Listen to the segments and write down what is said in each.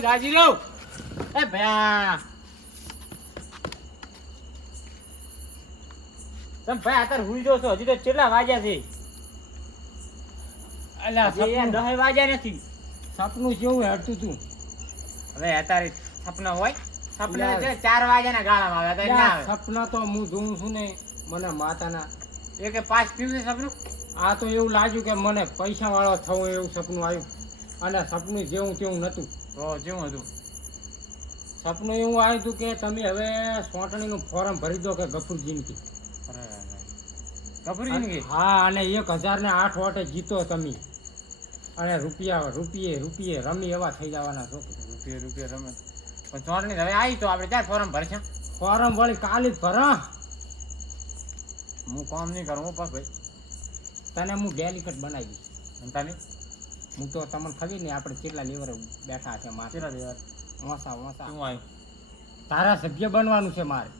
એ હું જો રાજી રહું. એ ભયા. તમે ભાઈ અત્યારે હુઈ જો છો હજી તો કેટલા વાગ્યા છે? સપનું. દહે વાગ્યા નથી. સપનું કેવું હેડતું તું. હવે અત્યારે સપના હોય? સપના ચાર વાગ્યાના ગાળામાં આવે ના સપના તો હું જોઉં છું ને મને માતાના. એ કે પાંચ પીવું સપનું? આ તો એવું લાગ્યું કે મને પૈસા વાળો થવો એવું સપનું આવ્યું. અને સપનું જેવું તેવું નહોતું. તો જેવું હતું. સપનું એવું આવ્યું હતું કે તમે હવે સોંટણીનું ફોર્મ ભરી દો કે ગફુરજીની કે. કપૂરજી ને હા અને એક હજાર ને આઠ વોટે જીતો તમે. અને રૂપિયા રૂપિયે રૂપિયે રમી એવા થઈ જવાના છો. રૂપિયા રૂપિયા રમે. પણ ચોરણી હવે આવી તો આપણે ચાર ફોરમ ભરશે? ફોર્મ વળી કાલી જ ભરા. હું કામ નહીં કરું પણ ભાઈ તને હું ડેલિકેટ બનાવી દઈશ. તમે હું તો તમને ખબર ને આપણે કેટલા લેવર બેઠા છે મારે. કેટલા લેવર? મોસા મોસા. શું આવ્યું તારા સભ્ય બનવાનું છે મારે.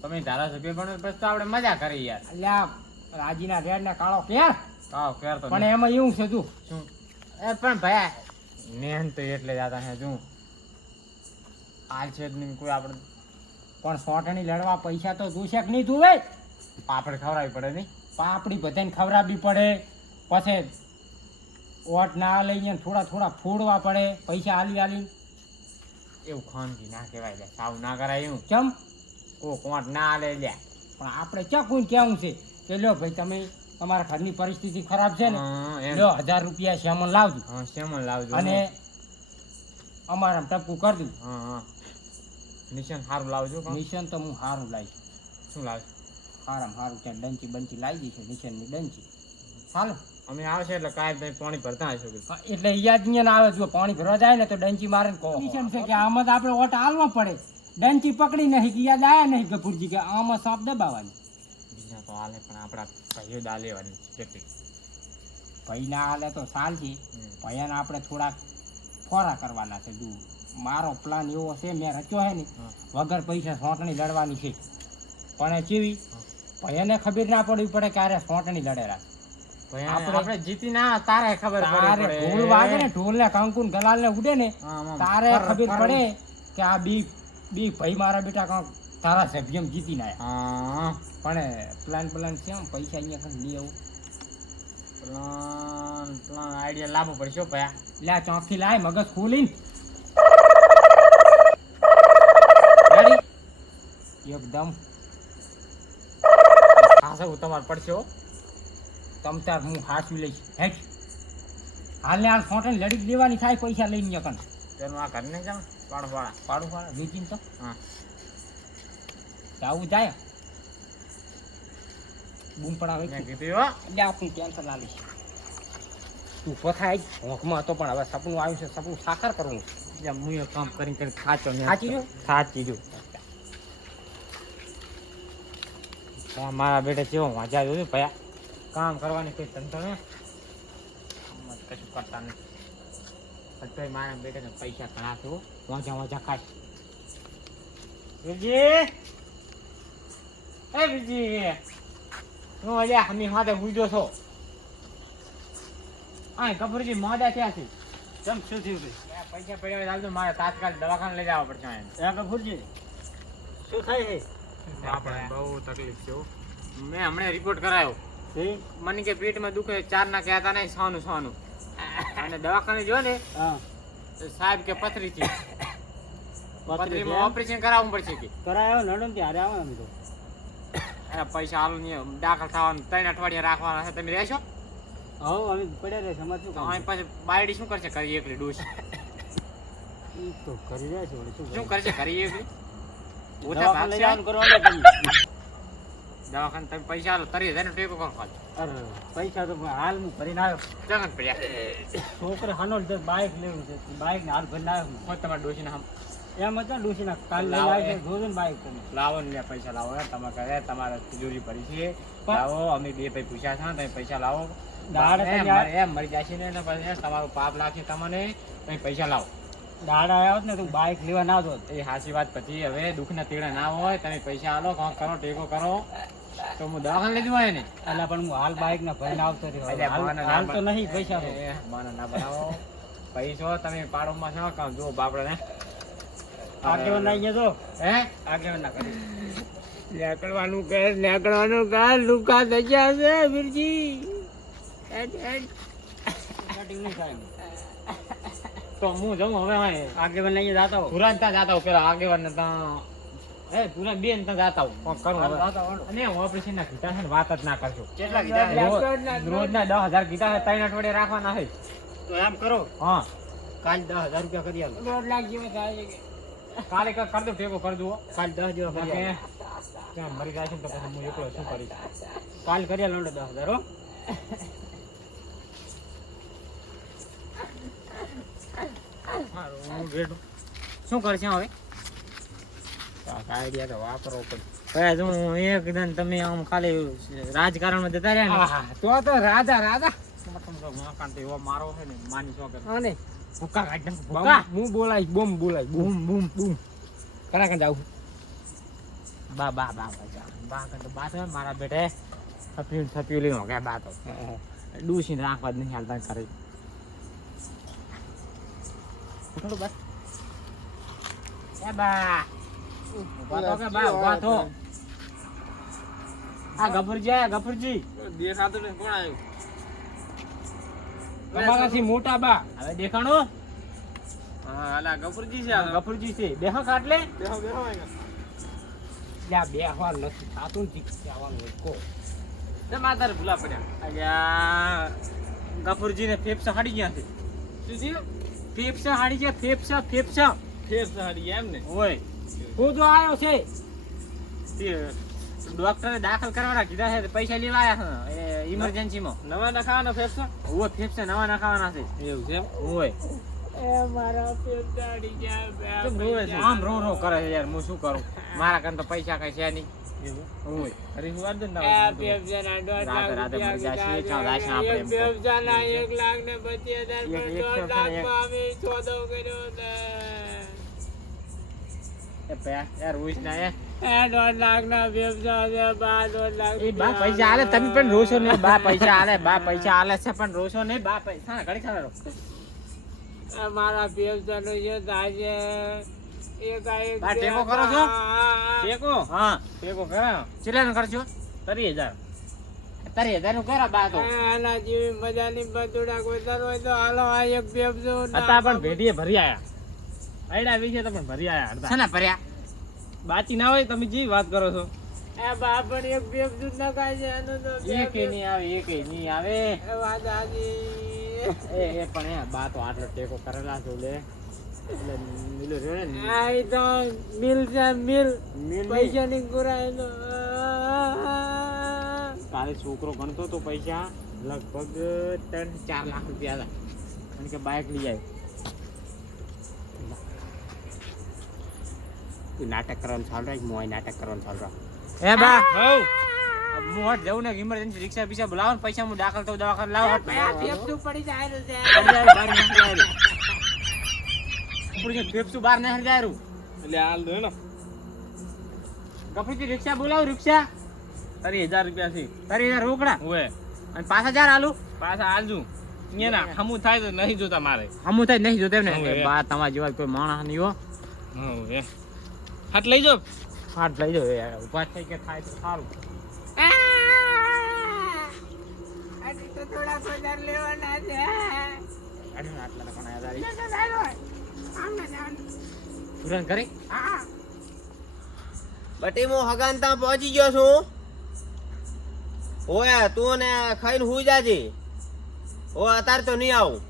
તમે ધારાસભ્ય બનો પછી તો આપણે મજા કરી યાર. અલ્યા રાજીના રેડ ને કાળો કેર. કાળો કેર તો પણ એમાં એવું છે તું શું? એ પણ ભાઈ મેન તો એટલે જાતા હે શું આલ છે કોઈ આપણે પણ સોટણી લડવા પૈસા તો જોશે કે નહીં ભાઈ? પાપડ ખવડાવી પડે નહીં? પાપડી બધાને ખવડાવવી પડે. પછી ઓટ ના લઈને થોડા થોડા ફોડવા પડે પૈસા આલી આલી એવું ખાનગી ના કહેવાય લે સાવ ના કરાય એવું. ચમ? કોક ઓટ ના આલે લે પણ આપણે ચકું કેવું છે? કે લ્યો ભાઈ તમે તમારા ઘરની પરિસ્થિતિ ખરાબ છે ને. લ્યો હજાર રૂપિયા શેમન લાવજો. હા શેમન લાવજો અને અમારા ટપકું કરી દઉં. હા હા. નિશાન સારું લાવજો? નિશાન તો હું સારું લાવીશ. શું લાવજો સારામાં સારું ત્યાં ડંચી બંચી લાવી દઈશું નિશાનની ડંચી ચાલો અમે આવશે એટલે કાંઈ ભાઈ પાણી ભરતા હશો એટલે યાદ અહીંયા ના આવે જો પાણી ભરવા જાય ને તો ડંચી મારે કહો. નિશાન છે કે આમાં તો આપણે ઓટ હાલવા પડે. ડંચી પકડી નહીં કે યાદ આવ્યા નહીં ગફુરજી કે આમાં સાપ દબાવવાની. બીજા તો હાલે પણ આપણા ભાઈઓ દા લેવાની કેટલી ભાઈ ના હાલે તો સાલ છે હમ. આપણે થોડાક ફોરા કરવાના છે જુઓ. મારો પ્લાન એવો છે મેં રચ્યો છે ને વગર પૈસા સોંટણી લડવાની છે. પણ એ ચીવી ભાઈને ખબર ના પડવી પડે ક્યારે આરે સોંટણી લડેલા. આપણે- જીતી ના તારે ખબર પડે. ઢોલ વાગે ને ઢોલ ને કંકુન ગલાલ ને ઉડે ને. તારે ખબર પડે કે આ બી બી ભાઈ મારા બેટા કાંક તારા સભ્યમ જીતી ના પણ પ્લાન પ્લાન છે પૈસા અહીંયા કંઈક લઈ આવું. પ્લાન પ્લાન આઈડિયા લાવવો પડશે હો ભયા. લે ચોકથી લાય મગજ ખોલીને. એકદમ એકદમ. સર હું તમારે પડશે તમ તાર હું હાચવી લઈશ. હેઠ હાલને હાલ ફોટન લડી જ લેવાની થાય પૈસા લઈને જકન તેનું આ ઘર નહીં જાવ પાડો પાડા પાડું પાડું વેચીને તો? હા. આવું જાય. બૂમ પણ આવે કીધું એટલે આપણું ટેન્શન ના લઈશ. તું પથાય હોંકમાં હતો પણ હવે સપનું આવ્યું છે. સપનું સાકાર કરવું. છે હું એ કામ કરીને કરીને ખાચો ગયો? થાચી ગયો આ મારા બેટા જેવો મજા જોયું ભયા. કામ કરવાની કોઈ ધંધો ને. કશું કરતા નથી. અત્યારે મારા બેટાને પૈસા ઘણા હો. વાંચા વાંચા ખાય. બીજી એ બીજી હું અલ્યા હમી હાથે બુજો છો. આ કપૂરજી મોડા થયા છે. કેમ શું થયું છે પૈસા પડ્યા હોય તો મારે તાત્કાલ દવાખાને લઈ જવા પડશે. ત્યાં કપૂરજી શું થાય છે? આપણે બહુ તકલીફ છે મેં હમણાં રિપોર્ટ કરાયો. મને કે પેટમાં દુખે ચાર ના કહેતા નહીં સાનું સાનું. અને દવાખાને જો ને સાહેબ કે પથરી છે પથરીમાં ઓપરેશન કરાવવું પડશે કે. કરાયો નડન ત્યારે આવે અમે તો. અરે પૈસા હાલ દાખલ થવાનું ત્રણ અઠવાડિયા રાખવાના છે. તમે રહેશો? હવ અમે પડ્યા રહે સમાજ શું અહીં પછી બાયડી શું કરશે? કરી એકલી ડોશ. ઈ તો કરી રહ્યા છે શું કરશે? કરી એકલી? ઓછા ભાગ છે કરવાનું. દવાખાને તમે પૈસા હાલો તરી હજાર ટેકો કોણ ખાલી અરે પૈસા તો હાલ હું ભરીને આવ્યો. જગન પડ્યા છોકરે હાનો બાઇક લેવું છે બાઇક ને હાલ ભરીને આવ્યો હું. તમારા ડોશીને હું. એમ હતા ડોશીના કાલ લાવે આવી જોજો ને બાઇક તમે. લાવો ને પૈસા લાવો તમારે ઘરે તમારે તિજોરી ભરી છે. લાવો અમે બે ભાઈ પૂછ્યા છે તમે પૈસા લાવો. દાડે એમ મરી- જશે ને પછી તમારું પાપ લાગશે તમને પૈસા લાવો. દાડા આવ્યો હોત ને તું બાઇક લેવા ના જોત એ હાસી વાત પછી હવે દુઃખના તીડા ના હોય તમે પૈસા આલો કોણ કરો ટેકો કરો તો હું દવાખાને લઈ જવાય ને? એટલે પણ હું હાલ બાઇક ના ભરીને આવતો રહ્યો. હાલ- તો નહીં પૈસા તો. માના ના બનાવો. પૈસો તમે પાડોમાં છો કામ જુઓ બાપડે ને આગેવાન લાઈ ગયા તો હે? આગળ ના કરી. નીકળવાનું કહે નીકળવાનું કહે લુકા થઈ છે વીરજી. હેડ હેડ. નહીં થાય તો હું જઉં હવે આગેવાન લઈને જાતા હો પુરાણ ત્યાં જાતા હું પેલા આગેવાન ને ત્યાં. એ પુરાણ બેન ત્યાં જાતા હું કરું હવે. અને ઓપરેશન ના કીધા છે ને વાત જ ના કરજો. કેટલા કીધા છે? રોજ ના દસ હજાર કીધા છે ત્રણ અઠવાડિયે રાખવાના છે. તો એમ કરો. હા. કાલ દસ હજાર રૂપિયા કરી આલો. દોઢ લાખ જેવા થાય કાલે કર કર દો ટેકો કરી દો. કાલ દસ જેવા કરી મરી જાય છે તો પછી હું એકલો શું કરીશ કાલ કરી આલો દસ હજાર હો મારું હું બેઠું શું કરશે હવે? આઈડિયા તો વાપરો પડે. હું એકદમ તમે આમ ખાલી રાજકારણમાં જતા રહ્યા ને. તો તો રાજા રાજા. મારો છે ને માની છો. કે ભૂકા કાઢી ભૂકા? હું બોલાય બોમ બોલાય બૂમ બૂમ બૂમ. કના કન જાઉં? બા બા બા બા બા કાં તો બા તો મારા બેટે થપ્યું થપ્યું લઈને કે બા તો. ડૂસીને રાખવા જ નહીં હાલતા કરી થોડું બસ. એ બા. ઊભા થો કે બા ઊભા થો આ ગફુરજી આયા ગફુરજી. દેખાતું ને કોણ આવ્યું તમારાથી મોટા બા. હવે દેખાણું? હા ગફુરજી છે ગફુરજી છે. દેખો કાટલે બેહો બેહો યા બે હવાર નથી થાતું ઠીક આવવાનું કો તે. ભૂલા પડ્યા. ગફુરજી ને ફેફસા હાડી ગયા છે. શું થયું? ફેફસા હાડી છે ફેફસા ફેફસા. ફેફસા હાડી એમ ને? ઓય. હું તો આવ્યો છે. તે ડોક્ટરે દાખલ કરવાના કીધા છે પૈસા લેવા આયા છે ઇમરજન્સીમાં નવા નખાવાના ફેફસા? ઓય ફેફસા નવા નખાવાના છે. એવું છે ઓય. મારા કરે છે યાર હું શું કરું? મારા કાન તો પૈસા કઈ છે નહીં. ચાલ પૈસા આલે તમે પણ રોશો નહીં બા પૈસા આલે બા પૈસા આલે છે પણ રોશો નહીં બા પૈસા ઘડી મારા પીએફનું જે છે બા, ટેકો કરો છો? ટેકો? હા. ટેકો કરો. કેટલાનો કરશો તરી હજાર. તરી હજારનું કરો બા તો. આના જેવી મજાની બતુડા કોઈ હોય તો હાલો આ એક ફેફસું ના હતા પણ ભેટીએ ભરી આયા. આયડા વિશે તો પણ ભરી આયા અડધા. છે ભર્યા? બાકી ના હોય તમે જે વાત કરો છો? એ બા પણ એક ફેફસું જ નખાય છે એનું તો એક નહીં આવે એક નહીં આવે. એ વાત. એ એ પણ એ બા તો આટલો ટેકો કરેલા છું લે એટલે મિલો રહ્યો આ તો મિલ છે મિલ. મિલ નહીં. પૈસાની કાલે છોકરો ગણતો તો પૈસા લગભગ ત્રણ ચાર લાખ રૂપિયા હતા. અને કે બાઇક લઈ જાય નાટક કરવાનું ચાલુ રાખ મોય નાટક કરવાનું ચાલુ રાખ. હે બા. હવ હું હટ જવું ને ઇમરજન્સી રિક્ષા બિક્ષા બોલાવો ને પૈસા હું દાખલ થઉં દવાખાને લાવો. પડી જાય હરગાયરું. ફેફસું બહાર નહીં હરગાયરું. એટલે હાલ દો ને. ગફુરજી રિક્ષા બોલાવ રિક્ષા? તારી હજાર રૂપિયા છે. તારી હજાર રોકડા? હોય અને પાંચ હજાર આલુ પાછા હાલજું. અહીંયા ના હમું થાય તો નહીં જોતા મારે. હમું થાય નહીં જોતા ને બા તમારા જેવા કોઈ માણસ નહીં હો. હવે હાથ લઈ જાઓ હાથ લઈ જાઓ ઊભા થઈ કે થાય તો સારું. થોડા પગાર લેવાના છે. આટલા પણ આયા કરે? બટી હું હગાન ત્યાં પહોંચી ગયો છું. ઓય, તું ને ખાઈને હુઈ જાજે. ઓ અત્યારે તો નહીં આવું.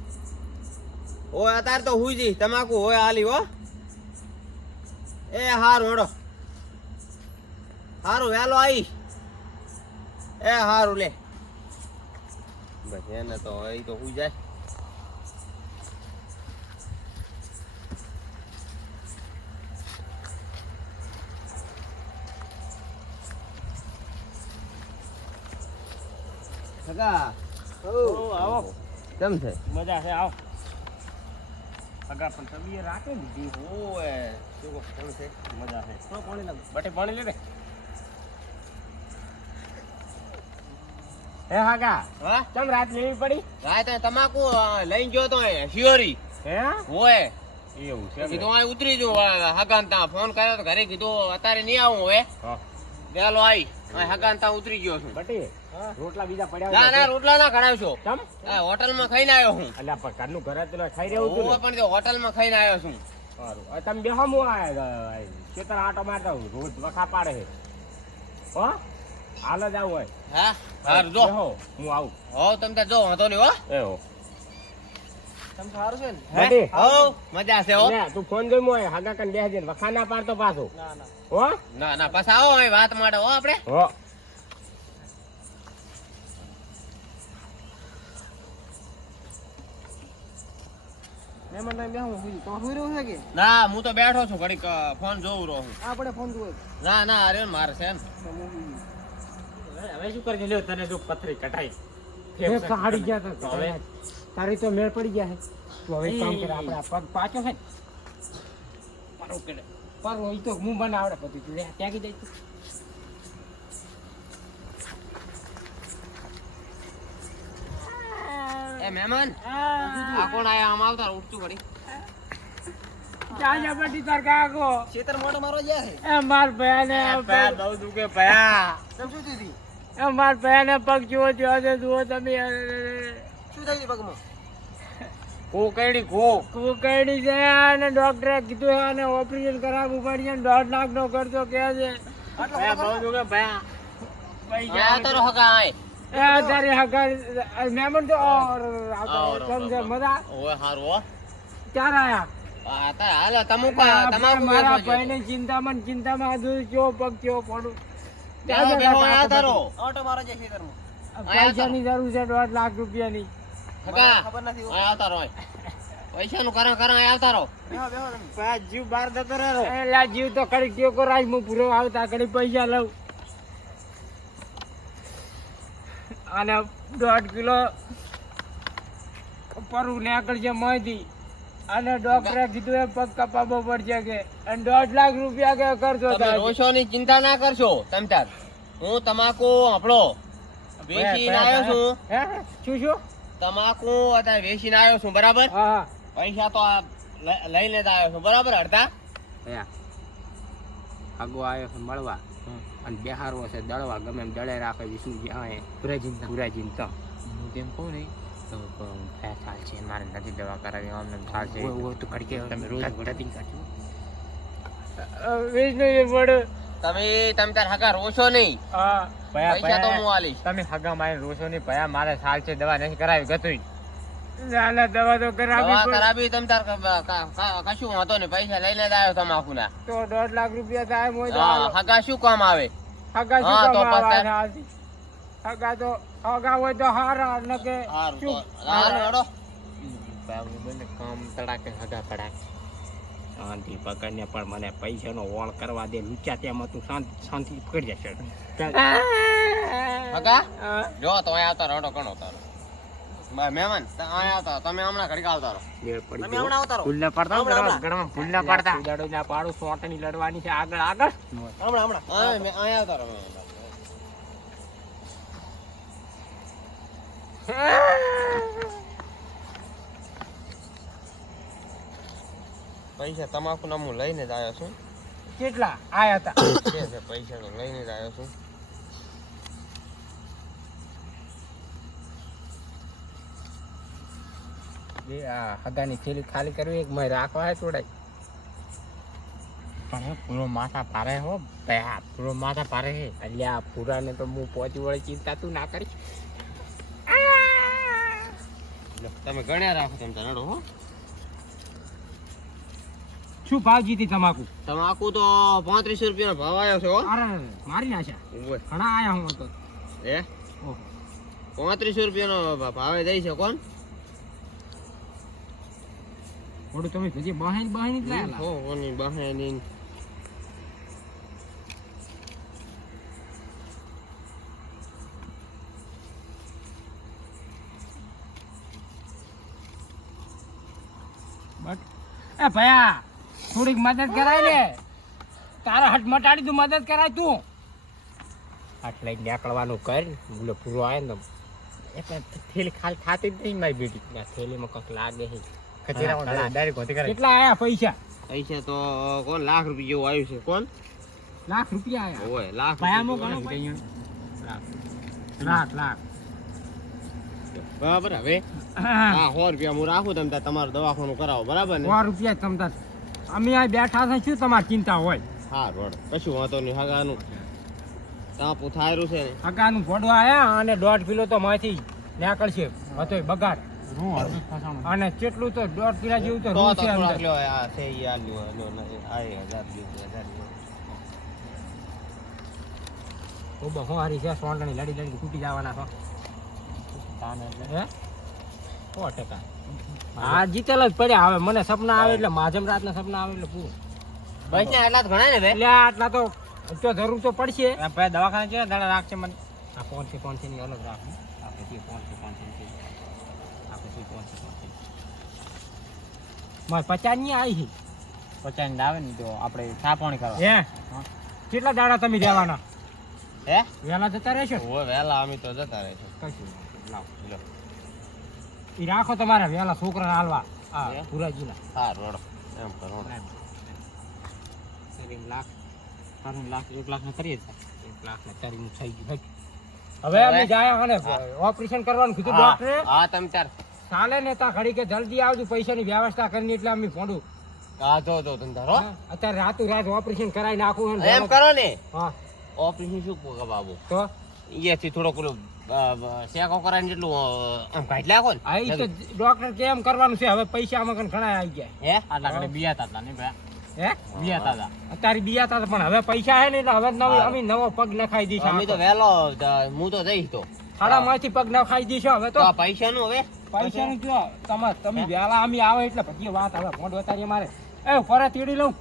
ઓ અત્યારે તો હુઈ જઈશ તમાકુ. હોય હાલી હો. એ, હારું હેડો હારું વહેલો આવી એ, હારું, લે. બસ, એને તો એ તો હુઈ જાય. આવો. કેમ છે? મજા છે આવો. સગા પણ તબિયત રાખે દીધી હોય શું કહો, કેમ છે? મજા છે. તો પાણી લાવ. બટે પાણી લે હે હાગા. હા? કેમ રાત લેવી પડી? રાતે તમાકુ લઈ ગયો તો શિયોરી. હે? હોય એવું છે કીધું આ ઉતરી જો હગાન ત્યાં ફોન કર્યો તો ઘરે કીધું અત્યારે નહીં આવું હવે. હા. ગયેલો આવી હગાન ત્યાં ઉતરી ગયો છું. બટી રોટલા બીજા પડ્યા ના ના રોટલા ના ખડાવશો કેમ આ હોટલમાં ખાઈને આવ્યો હું. એટલે પણ ઘરનું ઘર જ પેલા ખાઈ રહ્યો છું હું ને. પણ તે હોટલમાં ખાઈને આવ્યો છું. સારું. તમે બેહો હું આ ખેતર આટો મારતા હું રોજ વખા પાડે છે. હો? હાલ જ આવું હોય. હા? હારું જો. હું આવું. હો તમે જો વાંધો નહીં હો. એ હો. તમે સારું છે હે? હો? મજા છે હો. તું ફોન જોઈ મોય હાગા કન બેહજે ને વખા ના પાડતો પાછો. હો? ના ના પાછા આવો વાત માટે હો આપણે. હો. ના હું તો બેઠો છું ઘડીક ફોન જોઉં રહું. ના ના અરે મારે છે ને હવે શું કરી લ્યો તને જો પથરી કટાઈ કાઢી ગયા તો હવે? તારી તો મેળ પડી ગયા છે. તું હવે કામ કરે આપણે પગ પાછો છે પરો કેડે પરો ઈ તો હું બનાવડે બધું. તું લે કી જાય તું. એ મહેમાન. આ કોણ આયા આમ આવતા ઉઠતું ઘડી જા જા બટી તાર કાકો. ચેતર મોટો મારો જાય એ માર ભયાને પયા બહુ દુખે પયા તમે શું દીધી એ માર ભયાને પગ જુઓ જુઓ તો જુઓ તમે. શું થયું પગમાં? કો કઈડી કો કુકરણી છે અને ડોક્ટરે કીધું અને ઓપરેશન કરાવવું પડશે ને દોઢ લાખ નો ખર્ચો કે છે. બહુ દુખે એ તારી હકાર મહેમાન તો ઓર ઓર. મજા. ઓય હારું હો. આયા આ હાલ તમુ કા તમાકુ મારા વેચવા ભાઈને ચિંતામાં ને ચિંતામાં આ દૂધ કેવો પગ કેવો પડું બેહો, બેહો, આયા તારો. પૈસાની જરૂર છે દોઢ લાખ રૂપિયાની. હગા. આયા આવતા રહો પૈસાનું કરા કરા આવતા રહો. જીવ બહાર જતો રહ્યો એલા જીવ તો કડી ટેકો રાજ હું પૂરો આવતા કડી પૈસા લઉં. અને દોઢ કિલો પરુ નીકળશે મોંથી અને ડોક્ટરે કીધું એ પગ કપાવો પડશે કે. અને દોઢ લાખ રૂપિયા કે કરજો તમે તાર. રોશોની ચિંતા ના કરશો તમ તાર હું તમાકુ આપણો વેચીને આવ્યો છું. હે શું શું? તમાકુ અત્યારે વેચીને આવ્યો છું બરાબર? હા પૈસા તો લઈ લેતા આવ્યો છું બરાબર અડધા? આગો આવ્યો છે મળવા. અને બેહારવો છે દળવા ગમે એમ દળે રાખે વિષ્ણુજી હા પૂરા ચિંતા પુરાજીને તો. હું તેમ કહું નહીં તો પયા છે મારે નથી દવા કરાવી આમ ને ઓ તો કડકે તમે રોજ વિષ્ણુજી પડે તમે તમે તાર હગા રોશો નહીં. હા. પૈસા તો હું આલીશ. તમે હગા મારી રોશો નહીં પયા મારે સાલ છે દવા નહીં કરાવી ગતું ના ના દવા તો કરાવી દવા કરાવી તમ તાર કશું વાંધો નહીં પૈસા લઈને જ આવ્યો તમાકુના. તો દોઢ લાખ રૂપિયા થાય મોય હા, હગા શું કામ આવે? હગા શું તો કામ? હગા તો હગા હોય તો હારા ન કે શું? હારું હેડો. બંને કામ તડાકે હગા પડાકે શાંતિ પકડને પણ મને પૈસાનો વોળ કરવા દે લુચા તેમાં તું શાંતિ શાંતિ પકડી જશે હગા? જો તો અહીંયા આવતા રહો ઘણો તારો. મહેમાન અહીંયા આવતા તમે હમણાં ઘડીક આવતા રહો. તમે હમણાં આવતા રહો. ભૂલના પડતા હમણાં, હમણાં. ગળમાં ભૂલ ના પડતા ઉદાડો ના પાડું સોટની લડવાની છે. આગળ આગળ. હમણાં હમણાં. અહીંયા આવતા રહો. પૈસા તમાકુ નામું લઈને જ આવ્યો છું. કેટલા? આયા હતા. પૈસા તો લઈને જ આવ્યો છું. એ આ હગાની થેલી ખાલી કરવી એક મય રાખવા હે થોડાય પણ પૂરો માથા પારે હો પયા પૂરો માથા પારે હે. અલ્યા પુરાને તો હું પહોંચી વળી ચિંતા તું ના કરી તમે ગણ્યા રાખો તમે તનડો હો. શું ભાવ જીતી તમાકુ? તમાકુ તો પાંત્રીસો રૂપિયાનો ભાવ આવ્યો છે હો. અરે મારી ઘણા આયા હું તો. એ ઓહો. પાંત્રીસો રૂપિયાનો ભાવે દઈ છે કોણ? થોડું તમે પછી બહાઈ બહાઈ જ લાયા હો કોની બહેની બટ એ ભયા થોડીક મદદ કરાય ને. તારા હટ મટાડી તું મદદ કરાય તું. આટલે નીકળવાનું કર બોલે પૂરો આવે ને એ પણ થેલી ખાલી ખાતી જ નહીં મારી બેટી. થેલીમાં કંઈક લાગે છે. કચેરામાં ડાયરેક્ટ હોતી કરે કેટલા આયા પૈસા? પૈસા તો કોણ? લાખ રૂપિયા જેવું આવ્યું છે. કોણ? લાખ રૂપિયા આયા? ઓય લાખ ભાઈ ઘણો લાખ. લાખ બરાબર હવે? હા સો રૂપિયા હું રાખું તમે તમારું દવાખાનું કરાવો બરાબર ને? સો રૂપિયા તમતા અમે આ બેઠા છે શું તમારી ચિંતા હોય? હા રોડ કશું વાંધો નહીં હગાનું તાપું થાયરું છે ને. હગાનું ભોડવા આયા અને દોઢ કિલો તો માથી નીકળશે. હતો બગાડ. અને કેટલું તો દોઢ કિલા જેવું તો રૂ છે થોડાક અંદર. લ્યો, આ છે ઈ આ લ્યો, લ્યો. ઓ બહુ હારી છે? લડી લડી તૂટી જવાના છો. તાને એટલે. હે? સો ટકા. હા જીતેલા જ પડ્યા. હવે મને સપના આવે એટલે માધમ રાતના સપના આવે એટલે પૂરું. બસ ને આટલા જ ગણાય ને એટલે આટલા તો તો જરૂર તો પડશે. ભાઈ દવાખાને છે દાડા રાખશે મને. આ પાંચસો ની અલગ રાખું. આપણે છે. પાંચસો પાંચસો ની. મારે પચાસની આવી પચાઈને આવે ને તો આપણે ચા પાણી કરવા. હે? કેટલા દાડા તમે રહેવાના હે? વહેલા જતા રહેશો? ઓય વહેલા અમે તો જતા રહે કશું લાવો લ્યો. એ રાખો તમારા વહેલા છોકરાને હાલવા. હા? પુરાજીના હા રોડ. એમ કરો લાખ લાખ એક લાખ કરીએ એક લાખ ને ચારી થઈ ગયું. હવે અમે જાય ઓપરેશન કરવાનું કીધું ડોક્ટરે હા તમે ચાર ચાલે નેતા ખડી કે જલ્દી આવજો પૈસાની વ્યવસ્થા કરીને એટલે અમે ફોડું હા તો તમે ધારો. અત્યારે રાતું રાત ઓપરેશન કરાવી નાખું એમ કરો ને. હા. ઓપરેશન શું કહો બાબુ? તો? અહીંયાથી થોડો પેલો અ, અ, શેકો કરાવીને જેટલું આમ કાઢી નાખો ને. આ ઈ તો ડોક્ટર કેમ કરવાનું છે? હવે પૈસા આમાં કણ ઘણા આવી ગયા. હે? આટલા કડે બિયાતા હતા ને ભાઈ. હે? બિયાતા હતા અત્યારે બીયા તા પણ હવે પૈસા હે ને એટલે હવે નવી અમે નવો પગ નખાઈ દઈશું અમે તો વહેલો હું તો જઈશ તો. માંથી પગ નખાઈ દઈશું હવે તો. તો પૈસાનું હવે પૈસા નું જો તમે તમે વહેલા આમી આવે એટલે પછી વાત હવે ફોન વતારીએ મારે. એ ફરે તીડી લઉં.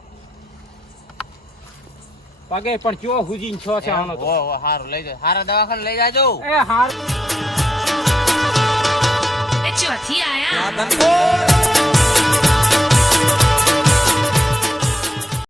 પગે પણ જો હુજીન છો છે આનો તો. ઓ ઓ હારું લઈ જાય હારા દવાખાને લઈ જાજો. એ હાર. એ ચોથી આયા.